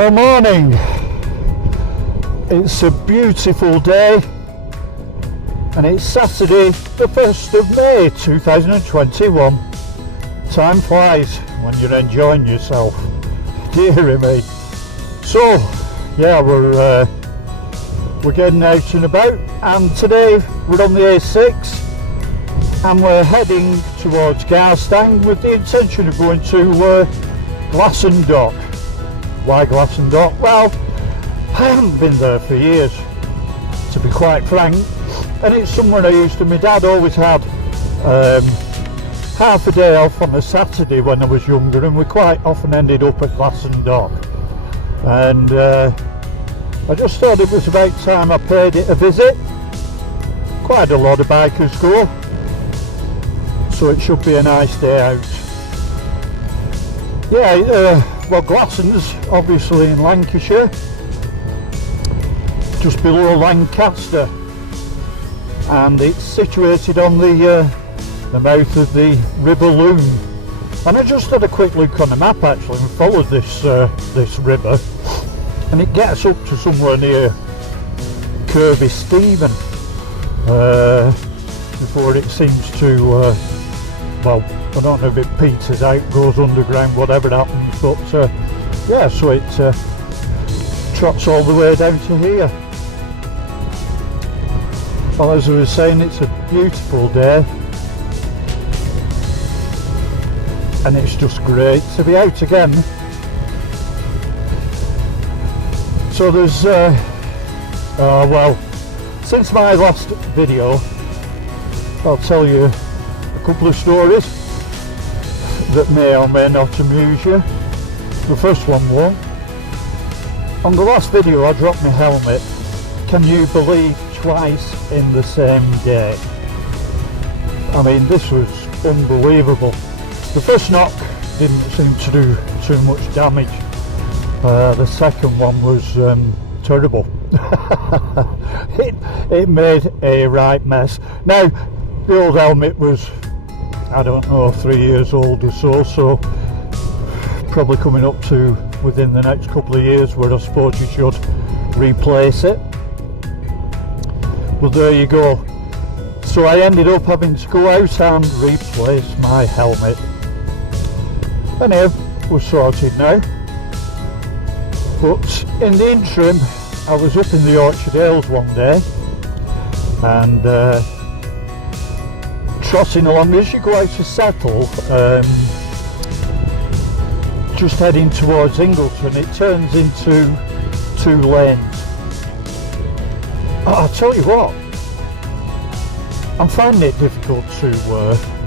Well, morning. It's a beautiful day and it's Saturday the 1st of May 2021. Time flies when you're enjoying yourself, dearie me. So yeah, we're getting out and about, and today we're on the A6 and we're heading towards Glasson with the intention of going to Glasson Dock. Why Glasson Dock? Well, I haven't been there for years, to be quite frank, and it's somewhere I used to. My dad always had half a day off on a Saturday when I was younger, and we quite often ended up at Glasson Dock, and I just thought it was about time I paid it a visit. Quite a lot of bikers go, so it should be a nice day out. Yeah, well, Glasson's obviously in Lancashire, just below Lancaster, and it's situated on the mouth of the River Loon. And I just had a quick look on the map actually and followed this river, and it gets up to somewhere near Kirby Stephen before it seems to well, I don't know if it peters out, goes underground, whatever happens, but yeah, so it trots all the way down to here. Well, as I was saying, it's a beautiful day and it's just great to be out again. So there's well, since my last video I'll tell you a couple of stories that may or may not amuse you. The first one won't. On the last video I dropped my helmet, can you believe, twice in the same day. I mean, this was unbelievable. The first knock didn't seem to do too much damage. The second one was terrible. it made a right mess. Now, the old helmet was, I don't know, 3 years old or so probably coming up to within the next couple of years where I suppose you should replace it. Well, there you go. So I ended up having to go out and replace my helmet. Anyway, we're sorted now. But in the interim, I was up in the Orchard Hills one day and trotting along as you go out to Settle, just heading towards Ingleton, it turns into 2 lanes. Oh, I'll tell you what, I'm finding it difficult to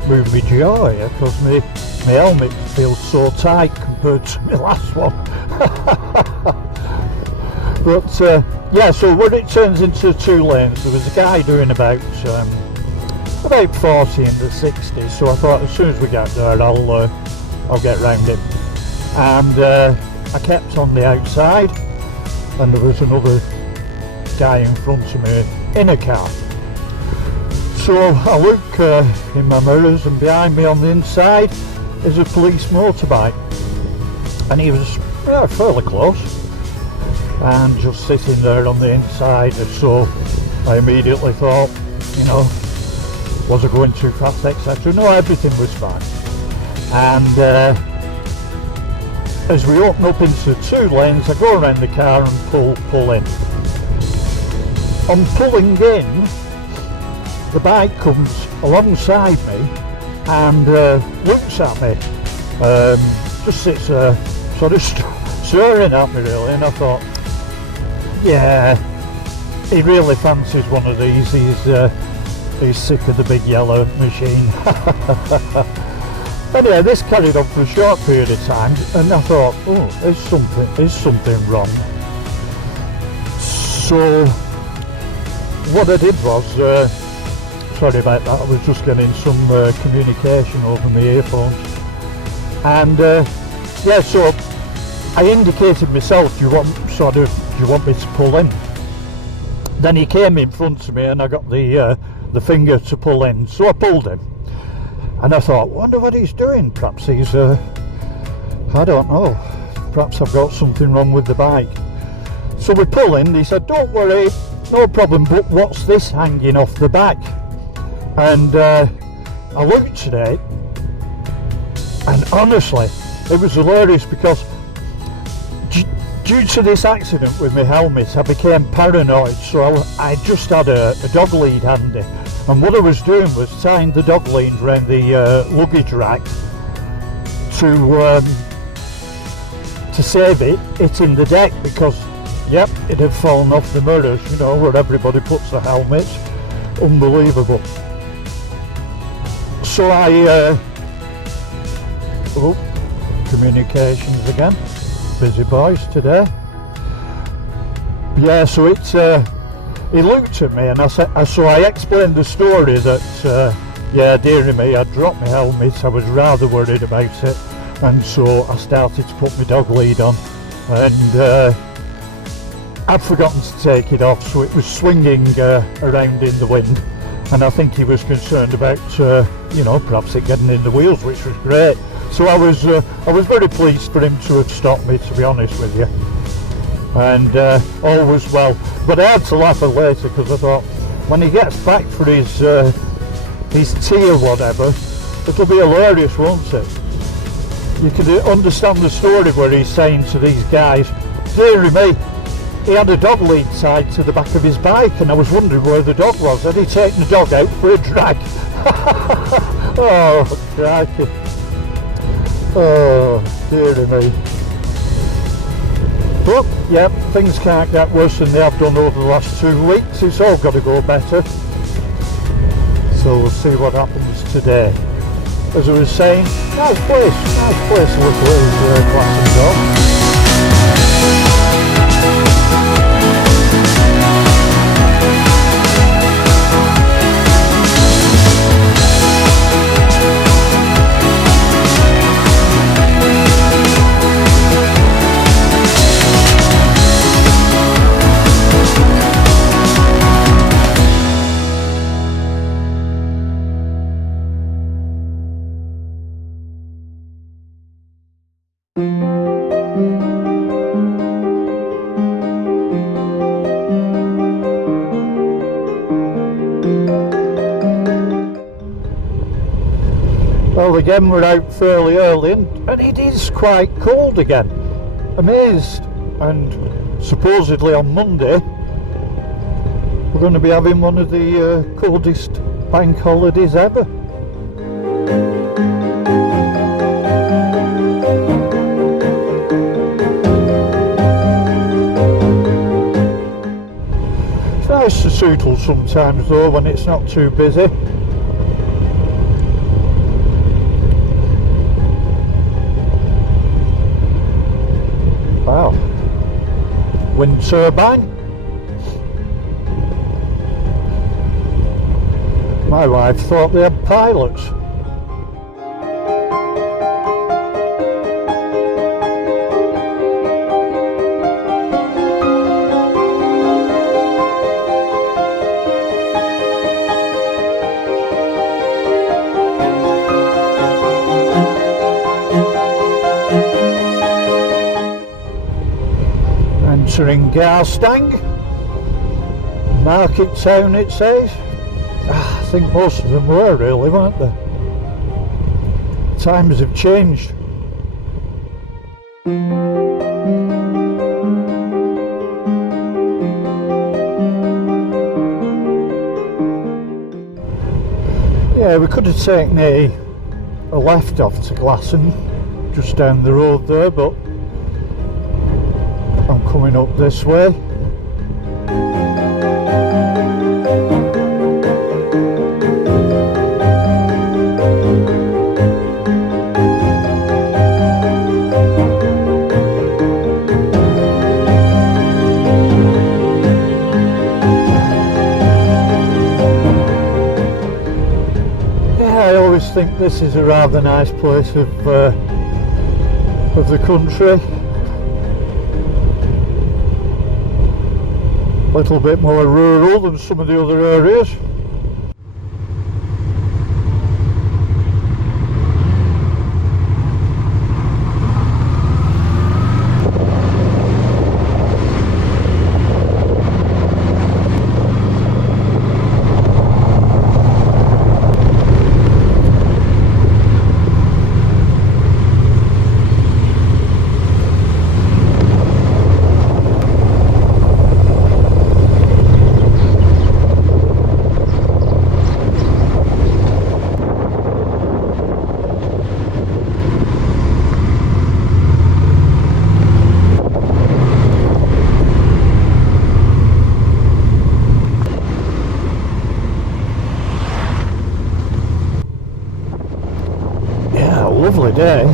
move my jaw here because my helmet feels so tight compared to my last one. But yeah, so when it turns into 2 lanes, there was a guy doing about 40 in the 60s, so I thought as soon as we get there I'll get round him, and I kept on the outside and there was another guy in front of me in a car. So I look in my mirrors, and behind me on the inside is a police motorbike, and he was fairly close and just sitting there on the inside. So I immediately thought, you know, was I going too fast, etc. No, everything was fine. And as we open up into 2 lanes, I go around the car and pull in. On pulling in, the bike comes alongside me and looks at me, just sits there sort of staring at me really, and I thought, yeah, he really fancies one of these. He's sick of the big yellow machine. Anyway, this carried on for a short period of time, and I thought, oh, there's something wrong. So what I did was, sorry about that, I was just getting some communication over my earphones, and yeah, so I indicated myself, do you want me to pull in? Then he came in front of me and I got the finger to pull in, so I pulled him, and I thought, wonder what he's doing. Perhaps he's I don't know, perhaps I've got something wrong with the bike. So we pull in, he said, don't worry, no problem, but what's this hanging off the back? And I looked at it, and honestly, it was hilarious because due to this accident with my helmet, I became paranoid, so I just had a dog lead handy, and what I was doing was tying the dog lead around the luggage rack to save it hitting the deck, because yep, it had fallen off the mirrors, you know, where everybody puts the helmets. Unbelievable. So I communications again, busy boys today. Yeah, so he looked at me, and I explained the story that yeah, dearie me, I dropped my helmet, I was rather worried about it, and so I started to put my dog lead on, and I'd forgotten to take it off, so it was swinging around in the wind, and I think he was concerned about you know, perhaps it getting in the wheels, which was great. So I was very pleased for him to have stopped me, to be honest with you, and all was well. But I had to laugh at later, because I thought, when he gets back for his tea or whatever, it'll be hilarious, won't it? You can understand the story where he's saying to these guys, dearie me, he had a dog lead tied to the back of his bike, and I was wondering where the dog was. Had he taken the dog out for a drag? Oh, crikey. Oh, dearie me. But, yeah, things can't get worse than they have done over the last 2 weeks. It's all got to go better. So we'll see what happens today. As I was saying, nice place to look at Glasson Dock. Well, again, we're out fairly early, and it is quite cold again. Amazed. And supposedly on Monday we're going to be having one of the coldest bank holidays ever. It's nice to Sootle sometimes though, when it's not too busy. Wow, wind turbine. My wife thought they had pilots. Entering Glasson Dock, market town it says. I think most of them were really, weren't they? Times have changed. Yeah, we could have taken a left off to Glasson, just down the road there, but I'm coming up this way. Yeah, I always think this is a rather nice place of the country. A little bit more rural than some of the other areas. day.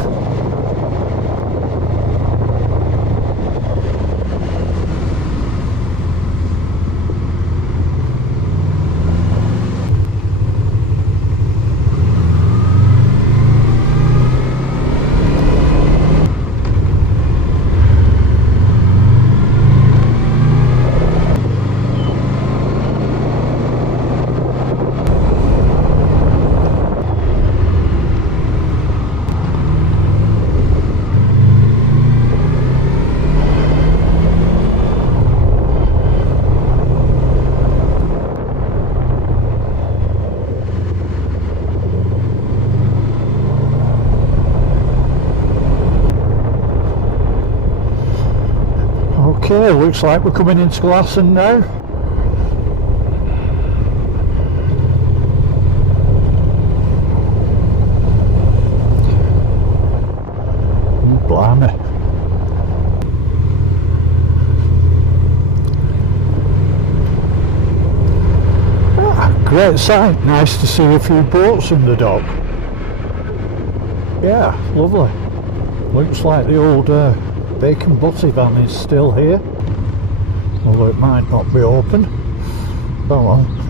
Okay, looks like we're coming into Glasson now. Blimey. Great sight, nice to see a few boats in the dock. Yeah, lovely. Looks like the old bacon butty van is still here, although it might not be open. Oh well.